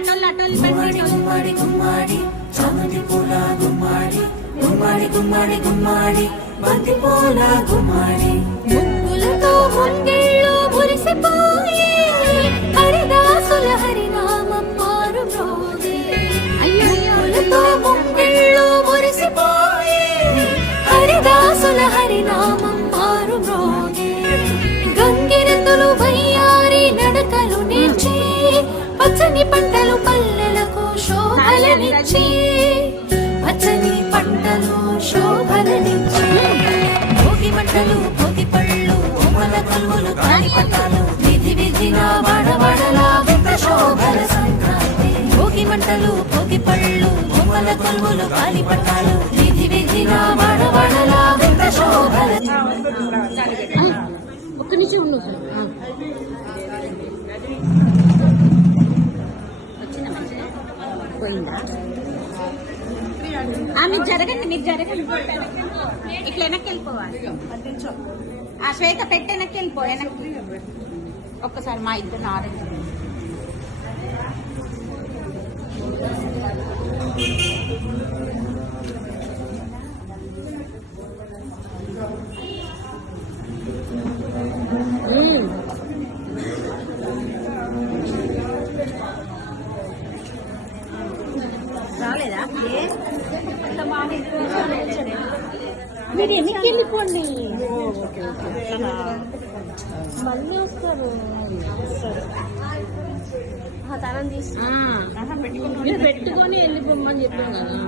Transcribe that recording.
గుమ్మడి గుమ్మడి గుమ్మడి చామంతి పూల గుమ్మడి గుమ్మడి గుమ్మడి గుమ్మడి బంతి పూల గుమ్మడి ముగ్గులతో ముంగిళ్ళు మురిసిపోయి హరిదాసుల హరినామం మారు మ్రోగే ముగ్గులతో ముంగిళ్ళు మురిసిపోయి హరిదాసుల హరినామం మారు మ్రోగే గంగిరెద్దులు వయ్యారి నడకలు నేర్చి పచ్చని పంటలు పల్లెలకు శోభలనిచ్చి పచ్చని పంటలు శోభలనిచ్చి భోగి మంటలు భోగి పళ్ళు ఉమల కలువలు కాని పట్టాలు విధి విధిన వడవడలా వింత శోభల సంక్రాంతి భోగి మంటలు భోగి పళ్ళు ఉమల కలువలు కాని పట్టాలు విధి విధిన వడవడలా వింత శోభల ఒక్క నిమిషం ఉండు పోయిందా మీరు జరగండి ఇట్లా వెనక్కి వెళ్ళిపోవాలి ఆ శ్వేత పెట్టి వెనక్కి వెళ్ళిపో వెనక్కి ఒక్కసారి మా ఇద్దరు ఆరెంజ్ రాలేదా మీరు ఎన్నికి వెళ్ళిపోండి మళ్ళీ వస్తారు తనం తీసి పెట్టుకొని వెళ్ళిపోమని చెప్పాను కదా